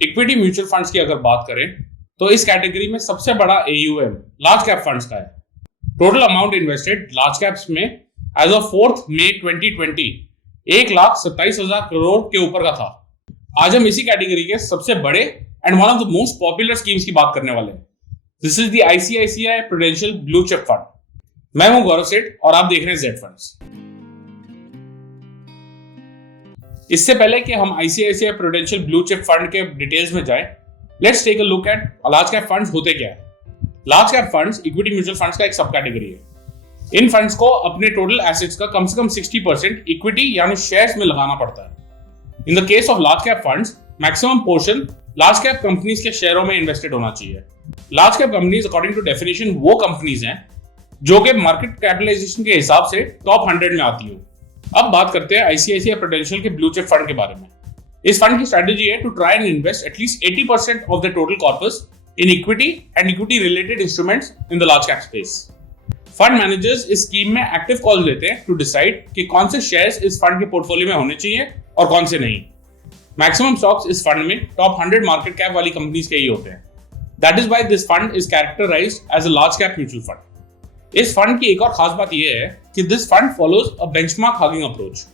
Equity mutual funds की अगर बात करें तो इस कैटेगरी में सबसे बड़ा AUM लार्ज कैप फंड्स का है। Total amount invested large caps में एज ऑफ 4 मई 2020 1,27,000 करोड़ के ऊपर का था। आज हम इसी कैटेगरी के सबसे बड़े and one of the most popular schemes की बात करने वाले हैं। This is the ICICI Prudential blue chip fund. मैं हूं गौरव सेठ और आप देख रहे हैं जेड फंड्स। इससे पहले कि हम ICICI Prudential blue chip fund के डिटेल्स में जाएं, let's take a look at large cap funds होते क्या है। Large cap funds equity mutual funds का एक सब कैटेगरी है। इन फंड्स को अपने टोटल एसेट्स का कम से कम 60% इक्विटी यानी शेयर्स में लगाना पड़ता है। In the case of large cap funds, maximum portion large cap companies के शेयरों में इन्वेस्टेड होना चाहिए। Large cap companies according to definition वो कंपनीज हैं जो कि मार्केट कैपिटलाइजेशन के हिसाब से टॉप 100 में आती हो। अब बात करते हैं ICICI प्रूडेंशियल के ब्लू चिप फंड के बारे में। इस फंड की स्ट्रेटजी है to try and invest at least 80% of the total corpus in equity and equity related instruments in the large cap space. Fund managers इस स्कीम में एक्टिव कॉल लेते हैं टू डिसाइड कि कौन से शेयर्स इस फंड के पोर्टफोलियो में होने चाहिए और कौन से नहीं। मैक्सिमम स्टॉक्स इस फंड में टॉप 100 मार्केट कैप वाली कंपनीज के ही होते हैं। That is why this fund is characterized as a large cap mutual fund. इस फंड की एक और खास बात यह है कि this fund follows a benchmark hugging approach.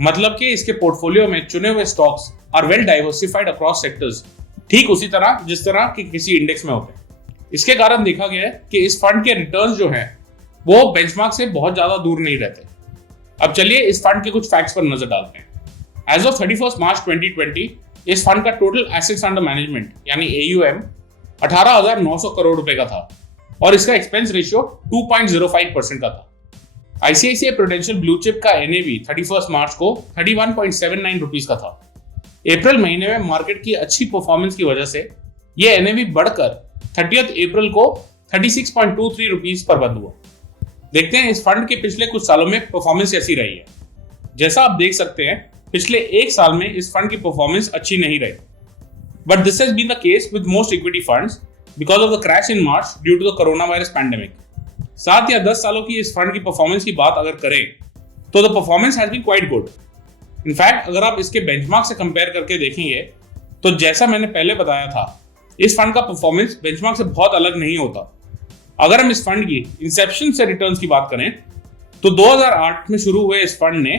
मतलब कि इसके पोर्टफोलियो में चुने हुए stocks are well diversified across sectors, ठीक उसी तरह जिस तरह के किसी इंडेक्स में होते हैं। इसके कारण देखा गया है कि इस फंड के रिटर्न्स जो हैं वो बेंचमार्क से बहुत ज्यादा दूर नहीं रहते। अब चलिए इस फंड के कुछ फैक्ट्स पर नजर डालते हैं। एज ऑफ 31 मार्च 2020 इस फंड का टोटल एसेट्स अंडर मैनेजमेंट यानी AUM 18,900 करोड़ रुपए का था और इसका एक्सपेंस रेशियो 2.05% का था। ICICI प्रूडेंशियल ब्लू चिप का NAV 31 मार्च को 31.79 रुपीज का था। अप्रैल महीने में मार्केट की अच्छी परफॉर्मेंस की वजह से यह NAV बढ़कर 30 अप्रैल को 36.23 रुपीज पर बंद हुआ। देखते हैं इस फंड के पिछले कुछ सालों में परफॉर्मेंस कैसी रही है। जैसा आप देख सकते हैं पिछले एक साल में इस फंड की परफॉर्मेंस अच्छी नहीं रही, but this has been the case with most equity funds because of the crash in March due to the corona virus pandemic. 7 या 10 सालों की इस फंड की परफॉर्मेंस की बात अगर करें तो the performance has been quite good. In fact अगर आप इसके बेंचमार्क से कंपेयर करके देखेंगे तो जैसा मैंने पहले बताया था, इस फंड का परफॉर्मेंस बेंचमार्क से बहुत अलग नहीं होता। अगर हम इस फंड की इंसेप्शन से रिटर्न्स की बात करें तो 2008 में शुरू हुए इस फंड ने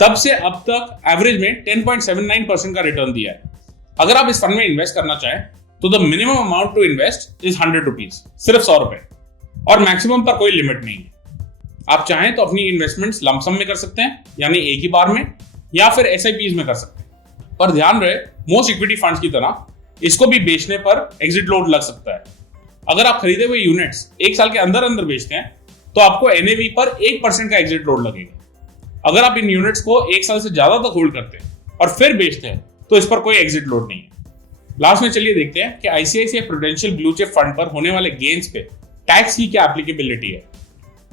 तब से अब तक एवरेज में 10.79% का रिटर्न दिया है। अगर आप इस फंड में इन्वेस्ट करना चाहें तो the minimum amount to invest is 100 rupees, सिर्फ 100 रुपए, और मैक्सिमम पर कोई लिमिट नहीं है। आप चाहें तो अपनी इन्वेस्टमेंट्स लमसम में कर सकते हैं यानी एक ही बार में, या फिर SIPs में कर सकते हैं। पर ध्यान रहे, मोस्ट इक्विटी फंड्स की तरह इसको भी बेचने पर एग्जिट लोड लग सकता है। अगर आप खरीदे हुए यूनिट्स एक साल के अंदर अंदर बेचते हैं तो आपको NAV पर 1% का एग्जिट लोड लगेगा। अगर आप इन यूनिट्स को एक साल से ज्यादा तक होल्ड करते हैं और फिर बेचते हैं तो इस पर कोई एग्जिट लोड नहीं है। लास्ट में चलिए देखते हैं कि ICICI Prudential blue chip fund पर होने वाले गेन्स पे टैक्स की क्या एप्लीकेबिलिटी है।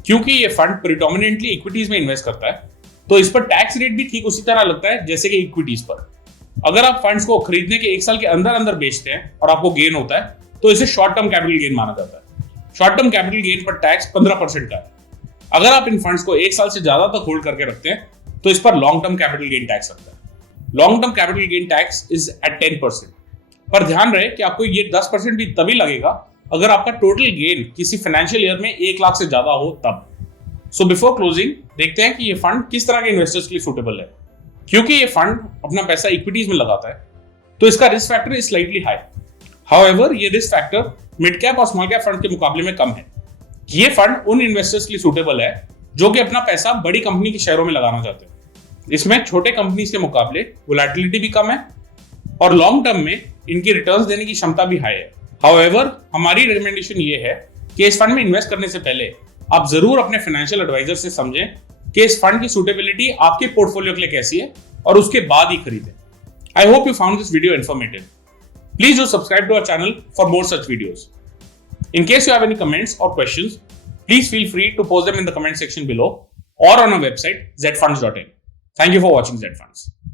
क्योंकि ये फंड प्रिडोमिनेंटली इक्विटीज में इन्वेस्ट करता है तो इस पर टैक्स रेट भी ठीक उसी तरह लगता है जैसे कि इक्विटीज पर। अगर आप फंड्स को खरीदने के एक साल के अंदर अंदर बेचते हैं और आपको गेन होता है तो इसे शॉर्ट टर्म कैपिटल गेन माना जाता है। शॉर्ट टर्म कैपिटल गेन पर टैक्स 15% का है। अगर आप इन फंड्स को एक साल से ज्यादा तक होल्ड करके रखते हैं तो इस पर long term capital gain tax लगता है। Long term capital gain tax is at 10%। पर ध्यान रहे कि आपको ये 10% भी तभी लगेगा अगर आपका टोटल गेन किसी फाइनेंशियल ईयर में 1 लाख से ज्यादा हो तब। सो बिफोर क्लोजिंग देखते हैं कि ये फंड किस तरह के इन्वेस्टर्स के लिए सूटेबल है। क्योंकि ये फंड अपना पैसा इक्विटीज में लगाता है तो इसका risk factor is slightly high. However ये रिस्क फैक्टर मिड कैप और स्मॉल कैप फंड के मुकाबले में कम है। ये फंड उन इन्वेस्टर्स के लिए सूटेबल है जो कि अपना पैसा बड़ी कंपनी के शेयरों में लगाना चाहते हैं। इसमें छोटे कंपनीज के मुकाबले वोलेटिलिटी भी कम है और लॉन्ग टर्म में इनकी रिटर्न्स देने की क्षमता भी हाई है। हाउएवर हमारी रिकमेंडेशन ये है कि इस फंड में इन्वेस्ट करने से पहले आप जरूर अपने फाइनेंशियल एडवाइजर से समझें कि इस फंड की सूटेबिलिटी आपके पोर्टफोलियो के लिए कैसी है और उसके बाद ही खरीदें। I hope you found this video informative. Please do subscribe to our channel for more such videos. In case you have any comments or questions, please feel free to post them in the comment section below or on our website zfunds.in. Thank you for watching ZFunds.